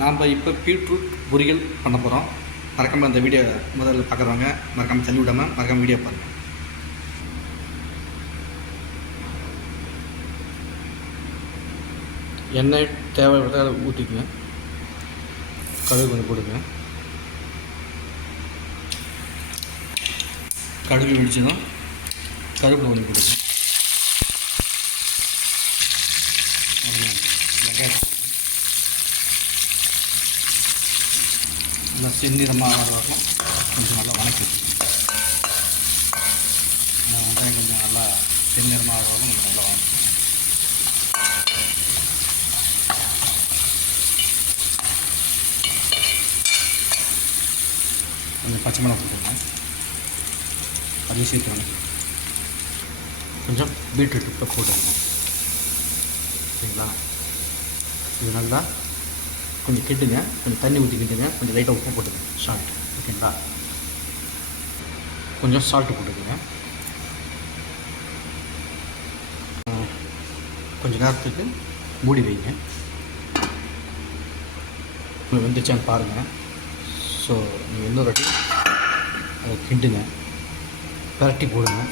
நாம் இப்போ பீட்ரூட் பொரியல் பண்ண போகிறோம். மறக்காமல் அந்த வீடியோ முதல்ல பார்க்குறவங்க மறக்காமல் தள்ளி விடாமல் மறக்காமல் வீடியோ பாருங்கள். எண்ணெய் தேவைப்படுறத அதை ஊற்றிக்குங்க. கடுகு கொஞ்சம் போடுங்க. கடுகு வெடிச்சதும் கருவேப்பிலை கொஞ்சம் போடுங்க. வெங்காயம் நல்லா செந்நிறமாக வரணும். கொஞ்சம் நல்லா வணக்கி வெங்காயம் கொஞ்சம் நல்லா செந்நிறமாக வரணும். கொஞ்சம் நல்லா வணக்கி கொஞ்சம் பச்சை மிளகாய் போட்டுருங்க. அதையும் சேர்த்துருங்க. கொஞ்சம் பீட்ரூட் இப்போ போட்டுருங்க. சரிங்களா? இது நல்லா கொஞ்சம் கிட்டுங்க. கொஞ்சம் தண்ணி ஊற்றி கிட்டுங்க. கொஞ்சம் லைட்டாக உப்பு போட்டுங்க. சால்ட் ஓகேங்களா? கொஞ்சம் சால்ட்டு போட்டுக்கோங்க. கொஞ்சம் நேரத்துக்கு மூடி வைங்க. வெந்துச்சான்னு பாருங்கள். ஸோ நீங்கள் இன்னொரு வாட்டி அதை கிண்டுங்க. பரட்டி போடுங்க.